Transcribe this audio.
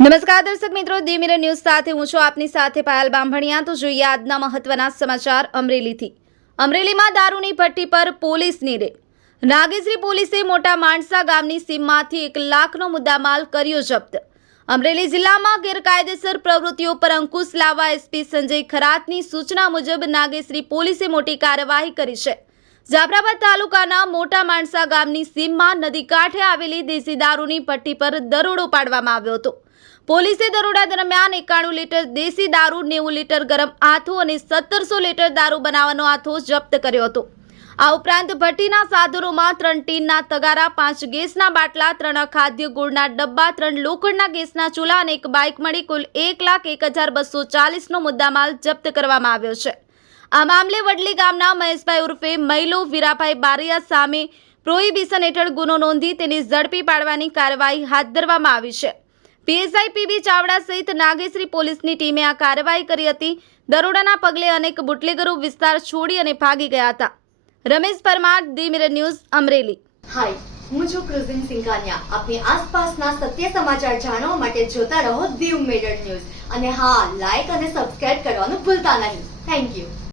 નમસ્કાર દર્શક મિત્રો, દી મિરર ન્યૂઝ સાથે હું છું આપની સાથે પાયલ બામભણિયા। તો જોઈએ આજના મહત્વના સમાચાર અમરેલીથી। અમરેલીમાં દારૂની ભઠ્ઠી પર પોલીસની રેડ। નાગેશ્રી પોલીસે મોટા માણસા ગામની સીમમાંથી 1 લાખનો મુદ્દામાલ કર્યો જપ્ત। અમરેલી જિલ્લામાં ગેરકાયદેસર પ્રવૃત્તિઓ પર અંકુશ લાવવા એસપી સંજય ખરાતની સૂચના મુજબ નાગેશ્રી પોલીસે મોટી કાર્યવાહી કરી છે। જાફરાબાદ તાલુકાના મોટા માણસા ગામની સીમમાં નદી કાંઠે આવેલી દેશી દારૂની ભઠ્ઠી પર દરોડો પાડવામાં આવ્યો હતો। પોલીસે દરોડા દરમિયાન 91 લીટર દેશી દારૂ, 90 લીટર ગરમ આથો અને 1700 લીટર દારૂ બનાવવાનો આથો જપ્ત કર્યો હતો। આ ઉપરાંત ભઠ્ઠીના સાધનોમાં 3 ટીનના તગારા, 5 ગેસના બાટલા, 3 અખાદ્ય ગોળના ડબ્બા, 3 લોખંડના ગેસના ચૂલા અને 1 બાઇક મળી કુલ 1,01,240નો મુદ્દામાલ જપ્ત કરવામાં આવ્યો છે। આ મામલે વડલી ગામના મહેશભાઈ ઉર્ફે મૈલો વીરાભાઈ બારિયા સામે પ્રોહિબિશન હેઠળ ગુનો નોંધી તેની ઝડપી પાડવાની કાર્યવાહી હાથ ધરવામાં આવી છે। પીએસઆઈ પીબી ચાવડા સહિત નાગેશ્રી પોલીસની ટીમે આ કાર્યવાહી કરી હતી। દરોડાના પગલે અનેક બુટલેગરો વિસ્તાર છોડી અને ભાગી ગયા હતા। રમેશ પરમાર, દી મિરર ન્યૂઝ, અમરેલી। હાય, હું છું ક્રુઝિન સિંઘાનિયા। આપની આસપાસના સત્ય સમાચાર જાણવા માટે જોતા રહો દી મિરર ન્યૂઝ અને હા, લાઈક અને સબસ્ક્રાઇબ કરવાનું ભૂલતા નહીં। Thank you.